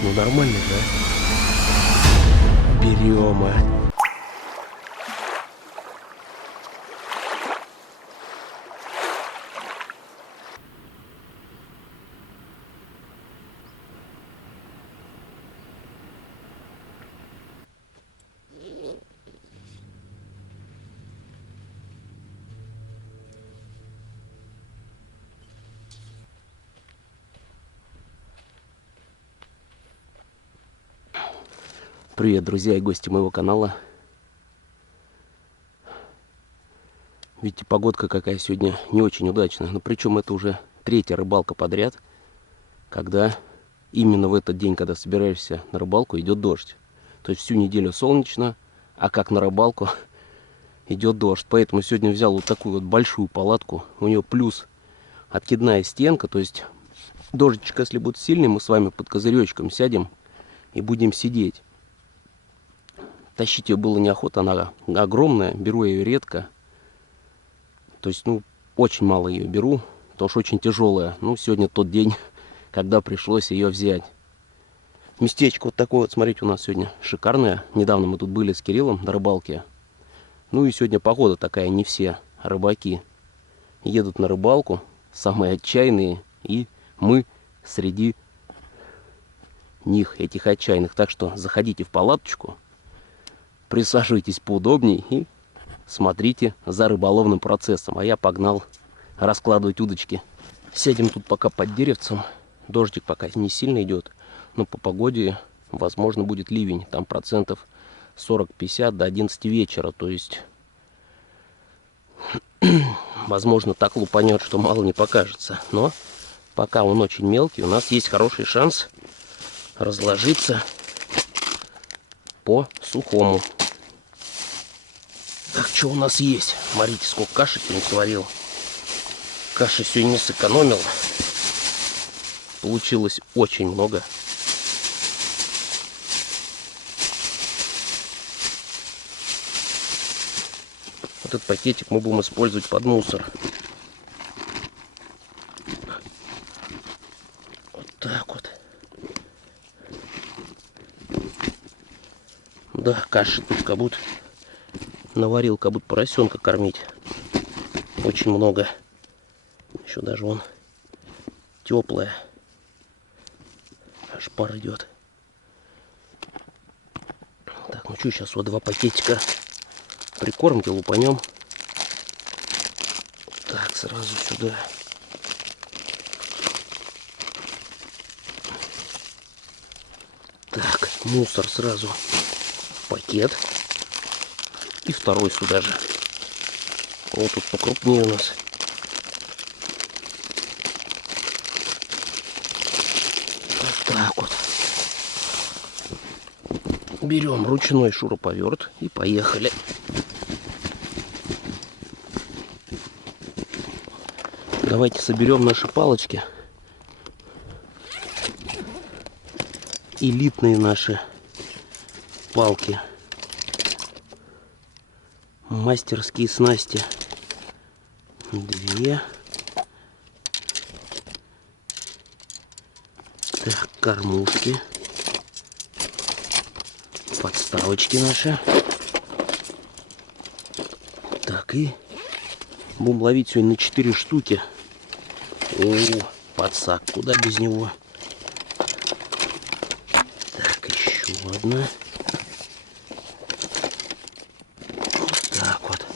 Ну нормально, да? Берем, Привет, друзья и гости моего канала. Видите, погодка какая сегодня не очень удачная. Но причем это уже третья рыбалка подряд, когда именно в этот день, когда собираешься на рыбалку, идет дождь. То есть всю неделю солнечно, а как на рыбалку идет дождь. Поэтому сегодня взял вот такую вот большую палатку. У нее плюс откидная стенка. То есть дождичек, если будет сильный, мы с вами под козыречком сядем и будем сидеть. Тащить ее было неохота, она огромная, беру я ее редко. То есть, ну, очень мало ее беру, потому что очень тяжелая. Ну, сегодня тот день, когда пришлось ее взять. Местечко вот такое вот, смотрите, у нас сегодня шикарное. Недавно мы тут были с Кириллом на рыбалке. Ну и сегодня погода такая, не все рыбаки едут на рыбалку, самые отчаянные, и мы среди них, этих отчаянных. Так что заходите в палаточку, присаживайтесь поудобней и смотрите за рыболовным процессом. А я погнал раскладывать удочки. Сядем тут пока под деревцем. Дождик пока не сильно идет, но по погоде, возможно, будет ливень. Там процентов 40-50 до 11 вечера. То есть, возможно, так лупанет, что мало не покажется. Но пока он очень мелкий, у нас есть хороший шанс разложиться по сухому. Так, что у нас есть? Смотрите, сколько каши сегодня сварил. Каши сегодня не сэкономил. Получилось очень много. Вот этот пакетик мы будем использовать под мусор. Вот так вот. Да, каши тут как будто наварил, как будто поросенка кормить. Очень много. Еще даже вон теплая. Аж пар идет. Так, ну что, сейчас вот 2 пакетика прикормки лупанем. Так, сразу сюда. Так, мусор сразу в пакет. И второй сюда же. Вот тут покрупнее у нас. Вот так вот. Берем ручной шуруповерт и поехали. Давайте соберем наши палочки. Элитные наши палки. Мастерские снасти. 2. Так, кормушки. Подставочки наши. Так, и будем ловить сегодня на 4 штуки. О, подсак, куда без него. Так, еще одна. Вот так вот.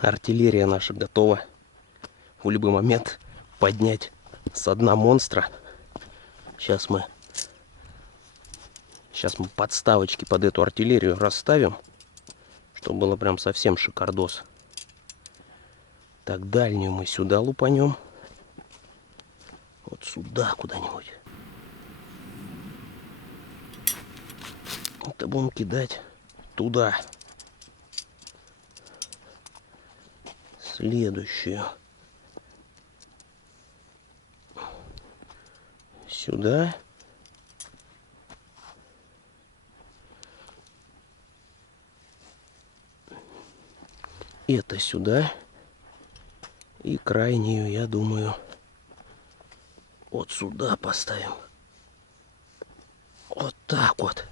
Артиллерия наша готова в любой момент поднять со дна монстра. Сейчас мы подставочки под эту артиллерию расставим, чтобы было прям совсем шикардос. Так, дальнюю мы сюда лупанем. Вот сюда куда-нибудь. Это будем кидать туда. Следующую. Сюда. это сюда. И крайнюю, я думаю, вот сюда поставим. Вот так вот.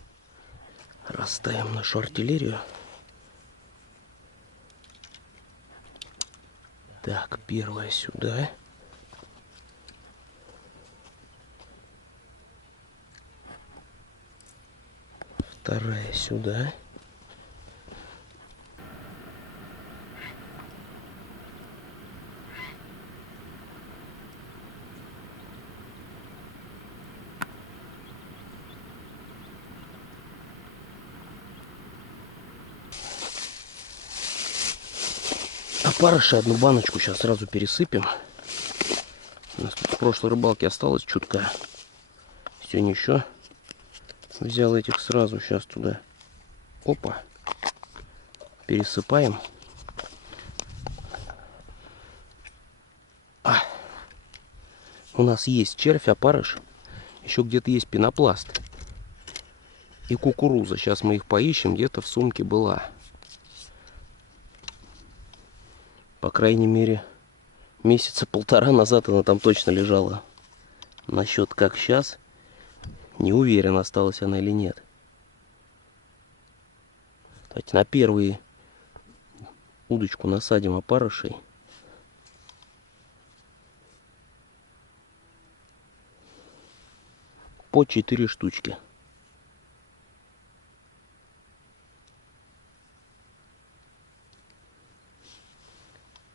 Расставим нашу артиллерию. Так, первая сюда. Вторая сюда. Опарыша одну баночку сейчас сразу пересыпем. У нас тут в прошлой рыбалке осталось чутка. Сегодня еще взял этих сразу сейчас туда. Опа. Пересыпаем. У нас есть червь, опарыш. Еще где-то есть пенопласт. И кукуруза. Сейчас мы их поищем. Где-то в сумке была. По крайней мере, месяца полтора назад она там точно лежала. Насчет как сейчас, не уверен, осталась она или нет. Кстати, на первые удочку насадим опарышей. По 4 штучки.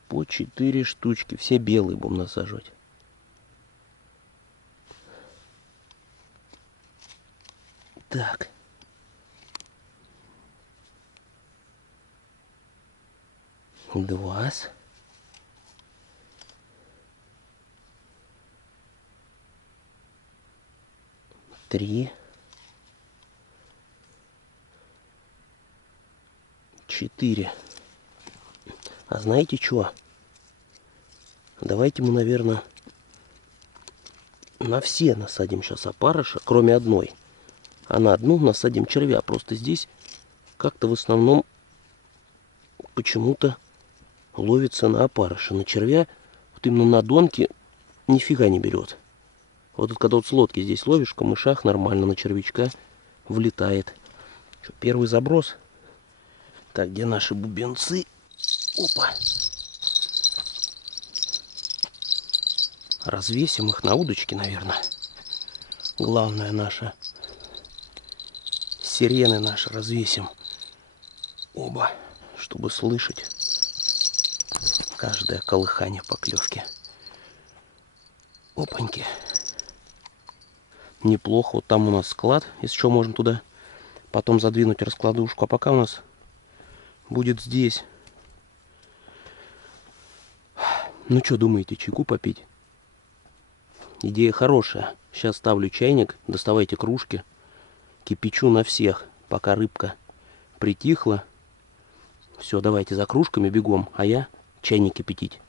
По 4 штучки. Все белые будем насаживать. Так. Два. 3. 4. А знаете что? Давайте мы, наверное, на все насадим сейчас опарыша, кроме одной. А на одну насадим червя. Просто здесь как-то в основном почему-то ловится на опарыша. На червя, вот именно на донке, нифига не берет. Вот тут, когда вот с лодки здесь ловишь, в камышах нормально на червячка влетает. Что, первый заброс. Так, где наши бубенцы? Опа. Развесим их на удочке, наверное. Главное наша. Сирены наши развесим. Оба. Чтобы слышать каждое колыхание поклевки. Опаньки. Неплохо. Вот там у нас склад, если что, можно туда потом задвинуть раскладушку. А пока у нас будет здесь. Ну что, думаете, чайку попить? Идея хорошая. Сейчас ставлю чайник, доставайте кружки. Кипячу на всех, пока рыбка притихла. Все, давайте за кружками бегом, а я чайник кипятить.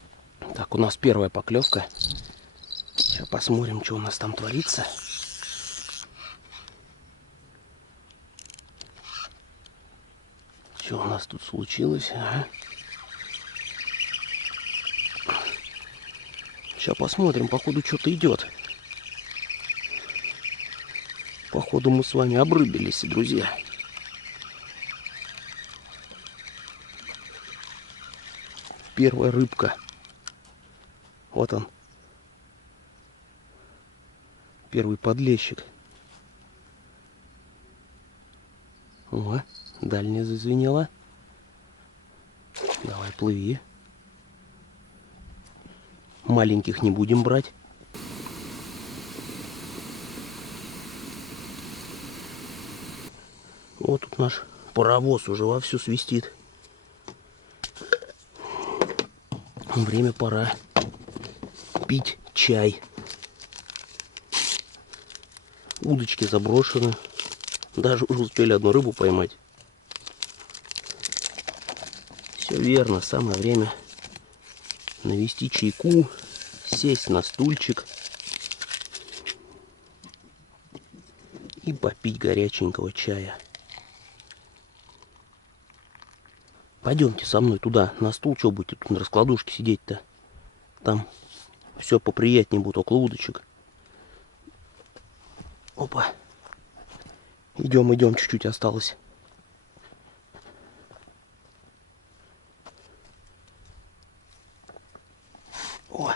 Так, у нас первая поклевка. Сейчас посмотрим, что у нас там творится. Что у нас тут случилось? Ага. Сейчас посмотрим, походу что-то идет. Походу мы с вами обрыбились, друзья. Первая рыбка. Вот он. Первый подлещик. О, дальняя зазвенела. Давай, плыви. Маленьких не будем брать. Вот тут наш паровоз уже вовсю свистит. Время пора пить чай. Удочки заброшены. Даже уже успели одну рыбу поймать. Все верно, самое время навести чайку, сесть на стульчик и попить горяченького чая. Пойдемте со мной туда, на стул, что будете тут на раскладушке сидеть-то? Там все поприятнее будет, около удочек. Опа. Идем, идем, чуть-чуть осталось. О.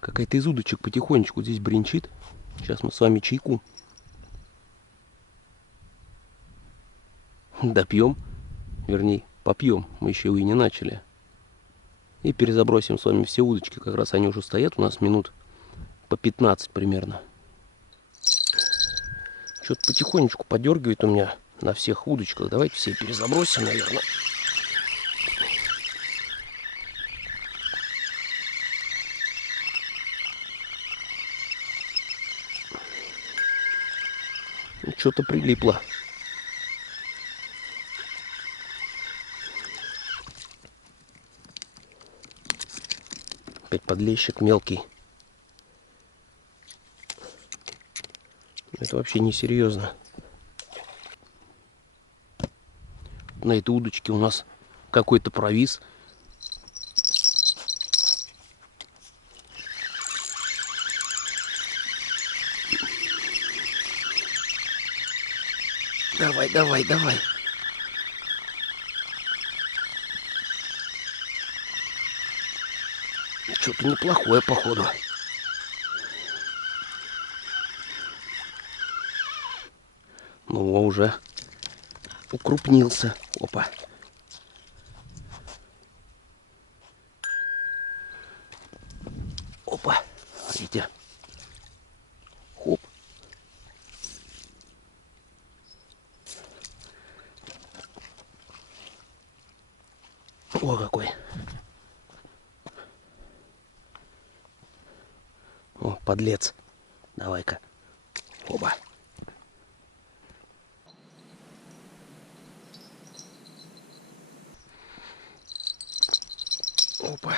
Какая-то из удочек потихонечку здесь бренчит. Сейчас мы с вами чайку допьем. Вернее, попьем. Мы еще и не начали. И перезабросим с вами все удочки. Как раз они уже стоят у нас минут по 15 примерно. Что-то потихонечку подергивает у меня на всех удочках. Давайте все перезабросим, наверное. Что-то прилипло. Опять подлещик мелкий. Это вообще несерьезно. На этой удочке у нас какой-то провис. Давай, давай, давай. Что-то неплохое, походу. Ну, уже укрупнился. Опа. Опа. Смотрите. Хоп. О, какой. О, подлец. Давай-ка. Оба. Опа.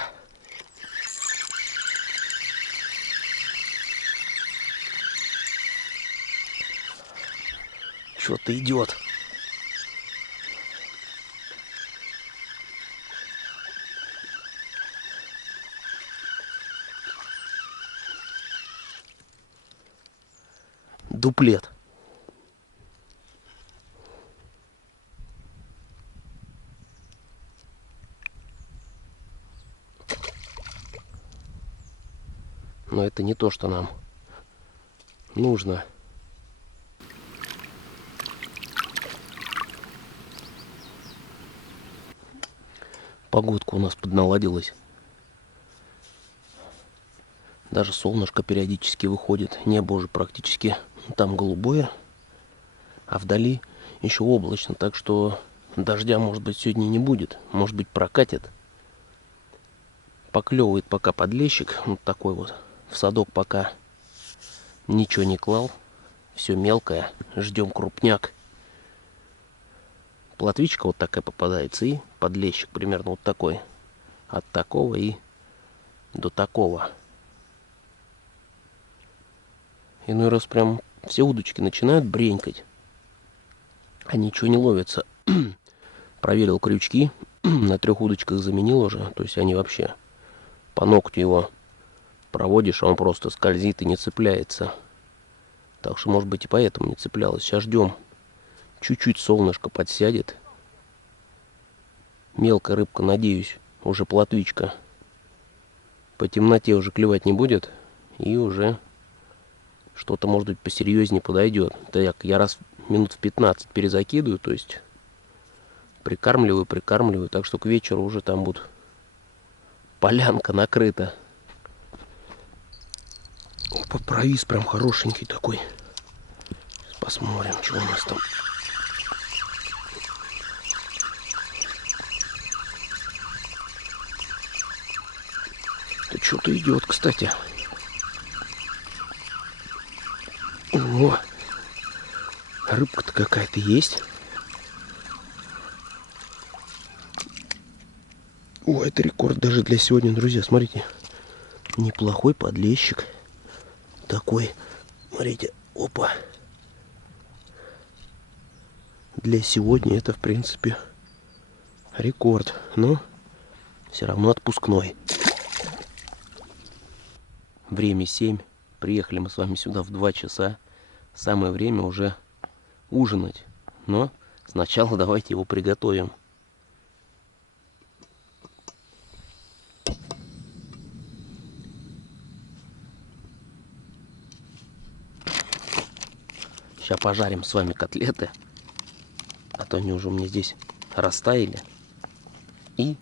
Что-то идет. Дуплет. Но это не то, что нам нужно. Погодка у нас подналадилась. Даже солнышко периодически выходит. Небо уже практически там голубое. А вдали еще облачно. Так что дождя, может быть, сегодня не будет. Может быть, прокатит. Поклевывает пока подлещик. Вот такой вот. В садок пока ничего не клал. Все мелкое. Ждем крупняк. Плотвичка вот такая попадается. И подлещик примерно вот такой. От такого и до такого. Иной раз прям все удочки начинают бренькать. А ничего не ловится. Проверил крючки. На 3 удочках заменил уже. То есть они вообще по ногтю его проводишь, а он просто скользит и не цепляется. Так что, может быть, и поэтому не цеплялось. Сейчас ждем. Чуть-чуть солнышко подсядет. Мелкая рыбка, надеюсь, уже плотвичка. По темноте уже клевать не будет. И уже что-то, может быть, посерьезнее подойдет. Так, я раз минут в 15 перезакидываю, то есть прикармливаю. Так что к вечеру уже там будет полянка накрыта. Опа, провис прям хорошенький такой. Посмотрим, что у нас там. Тут что-то идет, кстати. О, рыбка-то какая-то есть. О, это рекорд даже для сегодня, друзья. Смотрите, неплохой подлещик. Такой, смотрите, Опа. Для сегодня это, в принципе, рекорд. Но все равно отпускной. Время 7. Приехали мы с вами сюда в 2 часа. Самое время уже ужинать. Но сначала давайте его приготовим. Сейчас пожарим с вами котлеты. А то они уже у меня здесь растаяли. И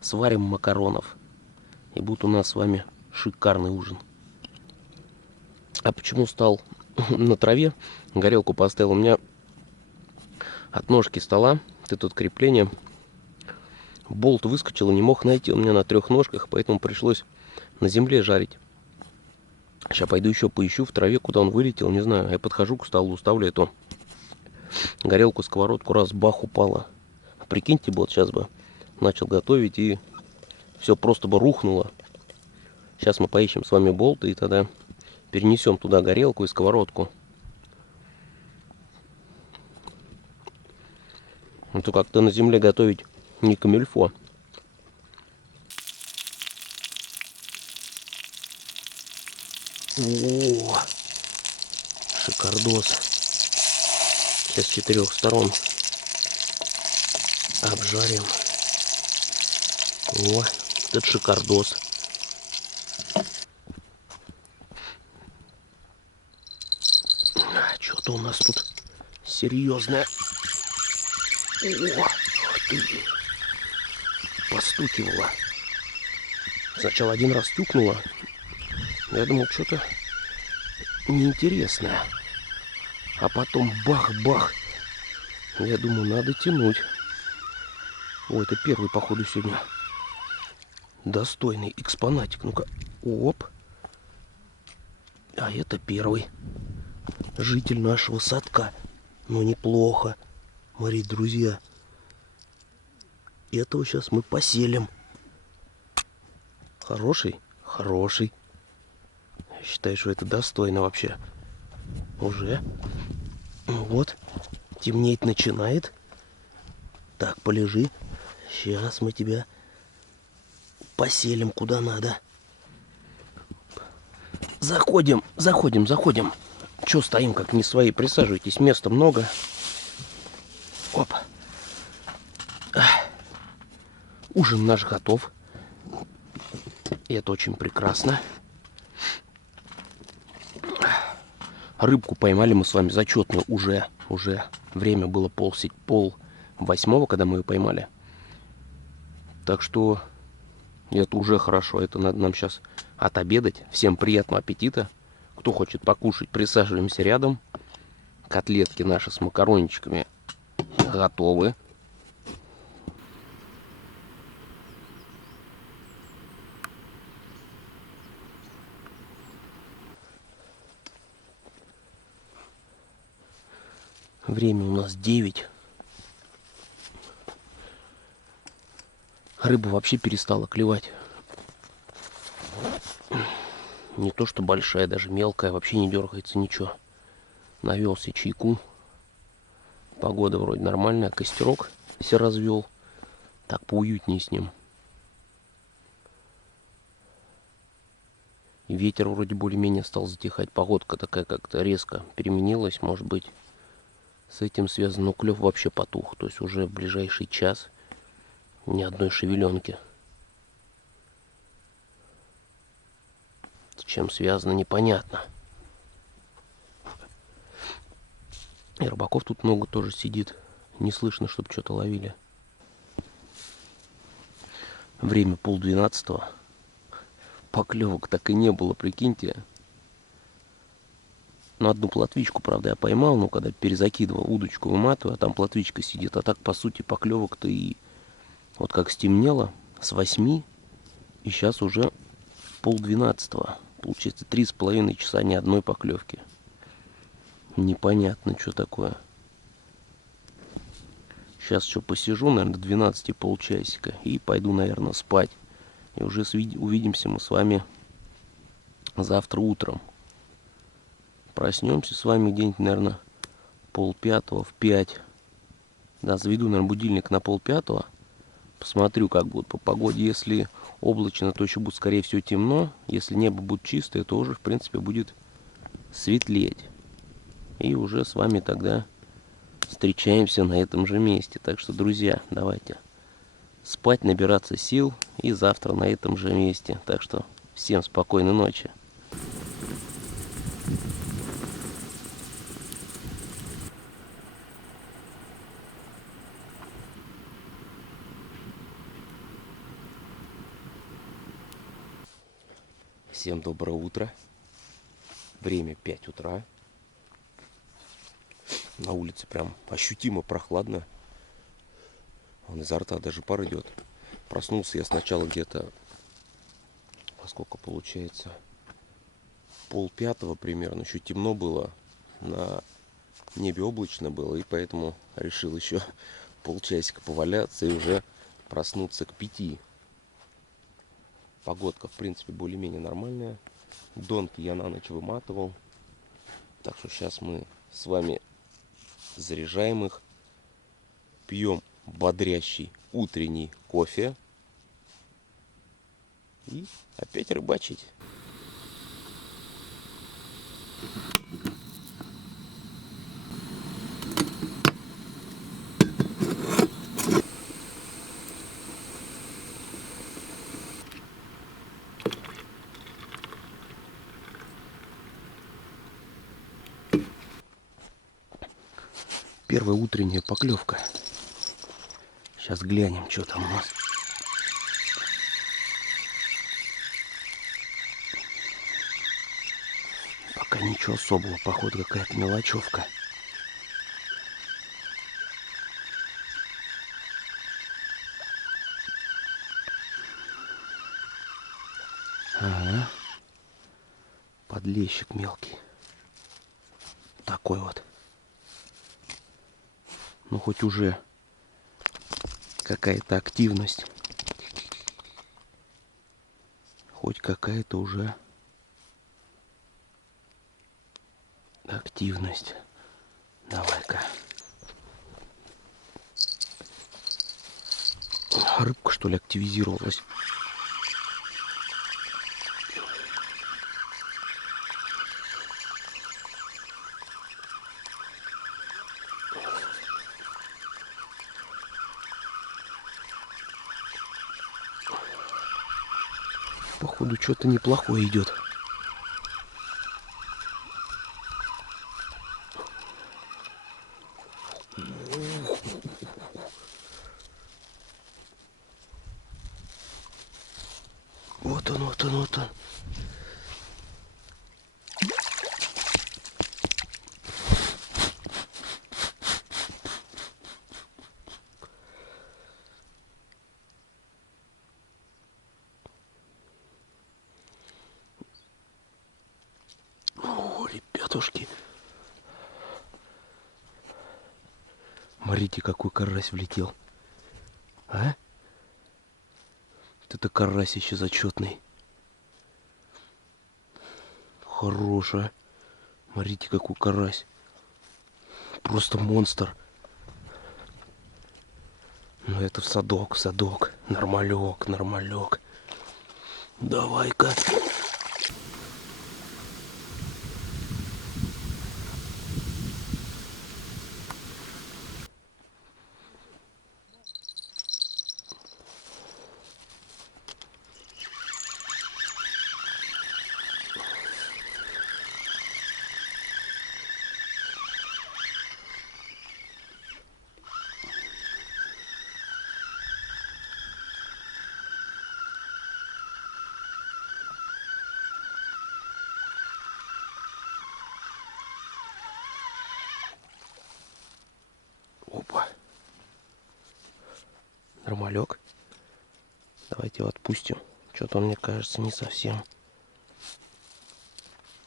сварим макаронов. И будет у нас с вами шикарный ужин. А почему стал на траве? Горелку поставил. У меня от ножки стола, тут крепление, болт выскочил и не мог найти. У меня на 3 ножках, поэтому пришлось на земле жарить. Сейчас пойду еще поищу в траве, куда он вылетел, не знаю. Я подхожу к столу, ставлю эту горелку, сковородку, раз, бах, упала. Прикиньте, вот сейчас бы начал готовить, и все просто бы рухнуло. Сейчас мы поищем с вами болт, и тогда перенесем туда горелку и сковородку. А то как-то на земле готовить не камильфо. О, шикардос. Сейчас с 4 сторон обжарим. О, этот шикардос. Что-то у нас тут серьезное. О, ты. Постукивала. Сначала один раз стукнула. Я думал, что-то неинтересное. А потом бах-бах. Я думаю, надо тянуть. О, это первый, походу, сегодня достойный экспонатик. Ну-ка, оп. А это первый житель нашего садка. Ну, неплохо. Смотрите, друзья. Этого сейчас мы поселим. Хороший? Хороший. Считаю, что это достойно вообще. Уже. Вот. Темнеть начинает. Так, полежи. Сейчас мы тебя поселим куда надо. Заходим, заходим, заходим. Че стоим, как не свои? Присаживайтесь, места много. Оп. Ужин наш готов. И это очень прекрасно. Рыбку поймали мы с вами зачетную уже. Время было 7:30, когда мы ее поймали. Так что это уже хорошо. Это надо нам сейчас отобедать. Всем приятного аппетита. Кто хочет покушать, присаживаемся рядом. Котлетки наши с макарончиками готовы. Время у нас 9. Рыба вообще перестала клевать. Не то что большая, даже мелкая, вообще не дергается ничего. Навел себе чайку. Погода вроде нормальная, костерок все развел. Так поуютнее с ним. И ветер вроде более-менее стал затихать. Погодка такая как-то резко переменилась. Может быть, с этим связано. Но клев вообще потух. То есть уже в ближайший час ни одной шевеленки. С чем связано, непонятно. И рыбаков тут много тоже сидит. Не слышно, чтобы что-то ловили. Время 11:30. Поклевок так и не было, прикиньте. Ну, одну плотвичку, правда, я поймал, но когда перезакидывал удочку, выматываю, а там плотвичка сидит. А так, по сути, поклевок-то и вот как стемнело с 8, и сейчас уже 11:30. Получается 3,5 часа ни одной поклевки. Непонятно, что такое. Сейчас еще посижу, наверное, до 12 полчасика. И пойду, наверное, спать. И уже увидимся мы с вами завтра утром. проснемся с вами где-нибудь, наверное, полпятого, в 5. Да, заведу, наверное, будильник на полпятого. Посмотрю, как будет по погоде. Если облачно, то еще будет, скорее всего, темно. Если небо будет чистое, то уже, в принципе, будет светлеть. И уже с вами тогда встречаемся на этом же месте. Так что, друзья, давайте спать, набираться сил. И завтра на этом же месте. Так что всем спокойной ночи. Всем доброе утро. Время 5 утра. На улице прям ощутимо прохладно. Он изо рта даже пар идет. Проснулся я сначала где-то, во сколько получается, полпятого примерно. Еще темно было, на небе облачно было, и поэтому решил еще полчасика поваляться и уже проснуться к 5. Погодка, в принципе, более-менее нормальная. Донки я на ночь выматывал. Так что сейчас мы с вами заряжаем их. Пьем бодрящий утренний кофе. И опять рыбачить. Первая утренняя поклевка. Сейчас глянем, что там у нас. Пока ничего особого, походу какая-то мелочевка. Ага. Подлещик мелкий. Такой вот. Ну хоть уже какая-то активность. Хоть какая-то уже активность. Давай-ка. Рыбка, что ли, активизировалась? Походу, что-то неплохое идет. Вот он, вот он, вот он. О, ребятушки. Смотрите, какой карась влетел. А? Вот это карась еще зачетный. Хорошая. Смотрите, какой карась. Просто монстр. Ну это в садок, в садок. Нормалек, нормалек. Давай-ка. Опа. Нормалек. Давайте его отпустим. Что-то он, мне кажется, не совсем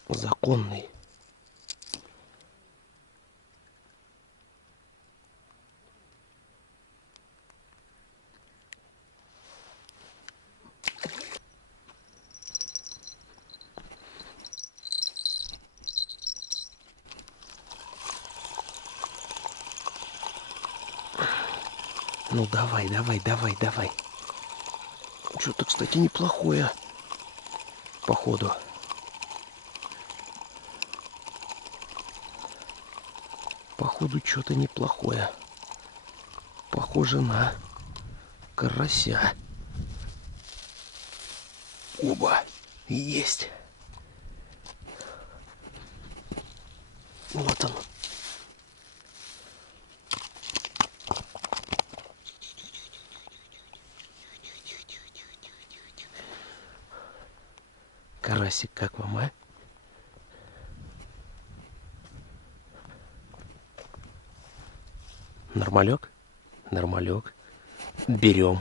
законный. Ну давай, давай, давай, давай. Что-то, кстати, неплохое. Походу. Походу, что-то неплохое. Похоже на карася. Оба. Есть. Вот он. Карасик, как вам, а? Нормалек? Нормалек. Берем.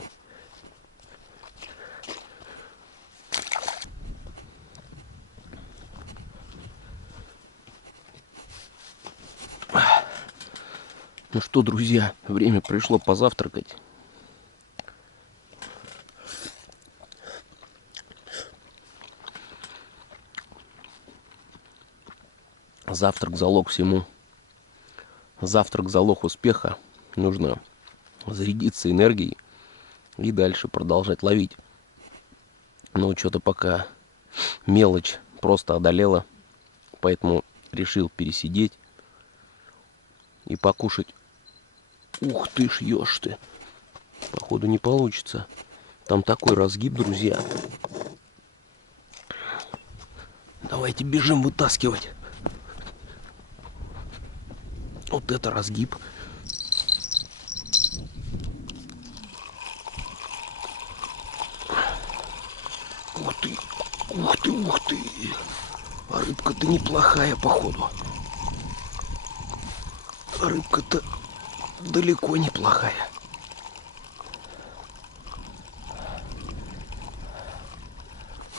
Ну что, друзья, время пришло позавтракать. Завтрак залог всему. Завтрак залог успеха. Нужно зарядиться энергией и дальше продолжать ловить. Но что-то пока мелочь просто одолела, поэтому решил пересидеть и покушать. Ух ты ж, ешь ты. Походу не получится. Там такой разгиб, друзья. Давайте бежим вытаскивать. Вот это разгиб. Ух ты, ух ты, ух ты. А рыбка-то неплохая, походу. А рыбка-то далеко неплохая.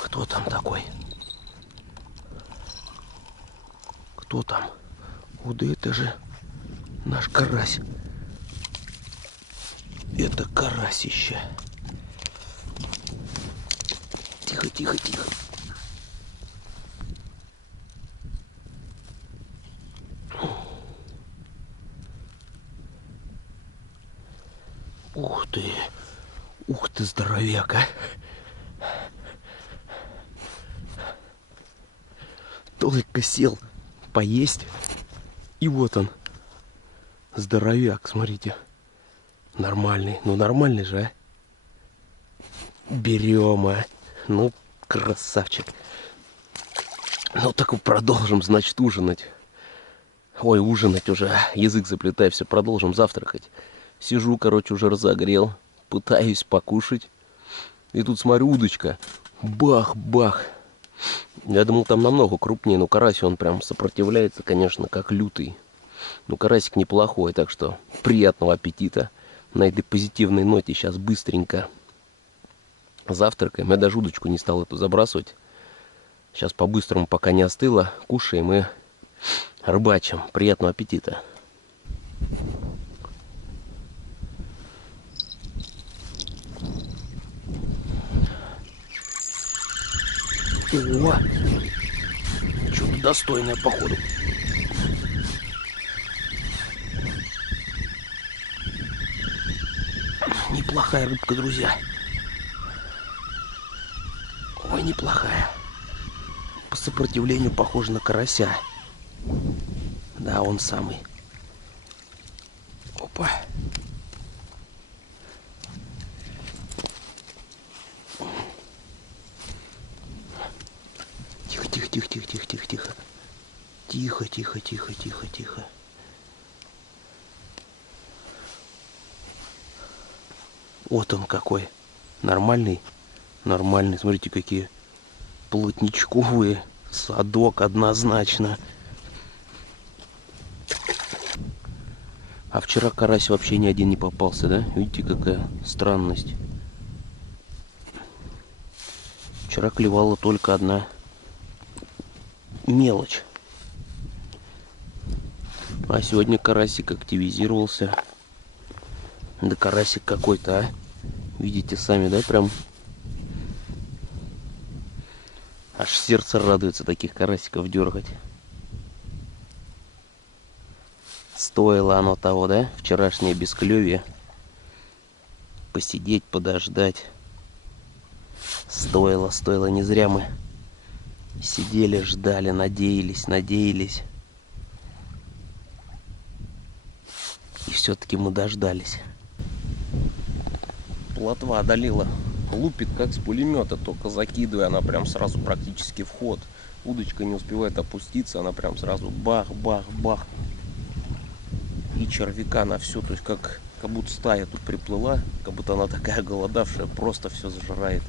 Кто там такой? Кто там? О, да это же наш карась. Это карасище. Тихо, тихо, тихо. Ух ты, здоровяк, а. Только сел поесть, и вот он, здоровяк, смотрите. Нормальный, ну нормальный же, а. Берем, а. Ну, красавчик. Ну, так и продолжим, значит, ужинать. Ой, ужинать уже, язык заплетаю, все, продолжим завтракать. Сижу, короче, уже разогрел, пытаюсь покушать. И тут смотрю, удочка. Бах-бах. Я думал, там намного крупнее, но карась, он прям сопротивляется, конечно, как лютый. Ну, карасик неплохой, так что приятного аппетита. На этой позитивной ноте сейчас быстренько завтракаем. Я даже удочку не стал эту забрасывать. Сейчас по-быстрому, пока не остыло, кушаем и рыбачим. Приятного аппетита. О, что-то достойное, походу. Неплохая рыбка, друзья. Ой, неплохая. По сопротивлению похоже на карася. Да, он самый. Опа. Тихо, тихо, тихо, тихо, тихо, тихо, тихо. Тихо, тихо, тихо, тихо, тихо. Вот он какой. Нормальный. Нормальный. Смотрите, какие плотничковые. Садок однозначно. А вчера карась вообще ни один не попался, да? Видите, какая странность. Вчера клевала только одна мелочь. А сегодня карасик активизировался. Да карасик какой-то, а. Видите сами, да? Прям аж сердце радуется таких карасиков дергать. Стоило оно того, да? Вчерашнее бесклевье. посидеть, подождать. Стоило, не зря мы сидели, ждали, надеялись. И все-таки мы дождались. Плотва одолела. Лупит как с пулемета, только закидывая, она прям сразу практически в ход. Удочка не успевает опуститься, она прям сразу бах. И червяка на все, то есть как будто стая тут приплыла, как будто она такая голодавшая, просто все зажирает.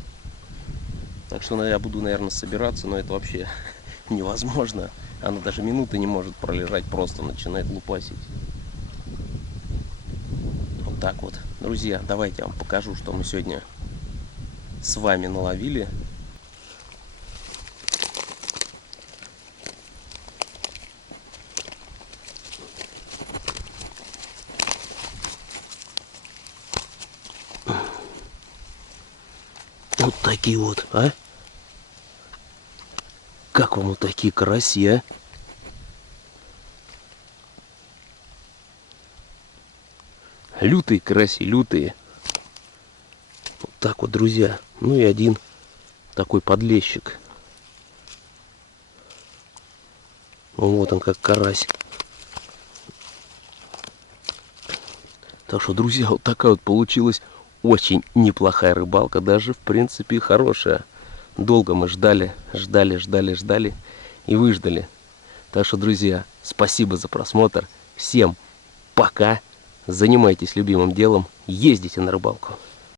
Так что я буду, наверное, собираться, но это вообще невозможно. Она даже минуты не может пролежать, просто начинает лупасить. Вот так вот. Друзья, давайте я вам покажу, что мы сегодня с вами наловили. Вот такие вот, а? Как вам вот такие караси, а? Лютые караси, лютые. Вот так вот, друзья. Ну и один такой подлещик. Вот он как карась. Так что, друзья, вот такая вот получилась очень неплохая рыбалка. Даже, в принципе, хорошая. Долго мы ждали и выждали. Так что, друзья, спасибо за просмотр. Всем пока. Занимайтесь любимым делом. Ездите на рыбалку.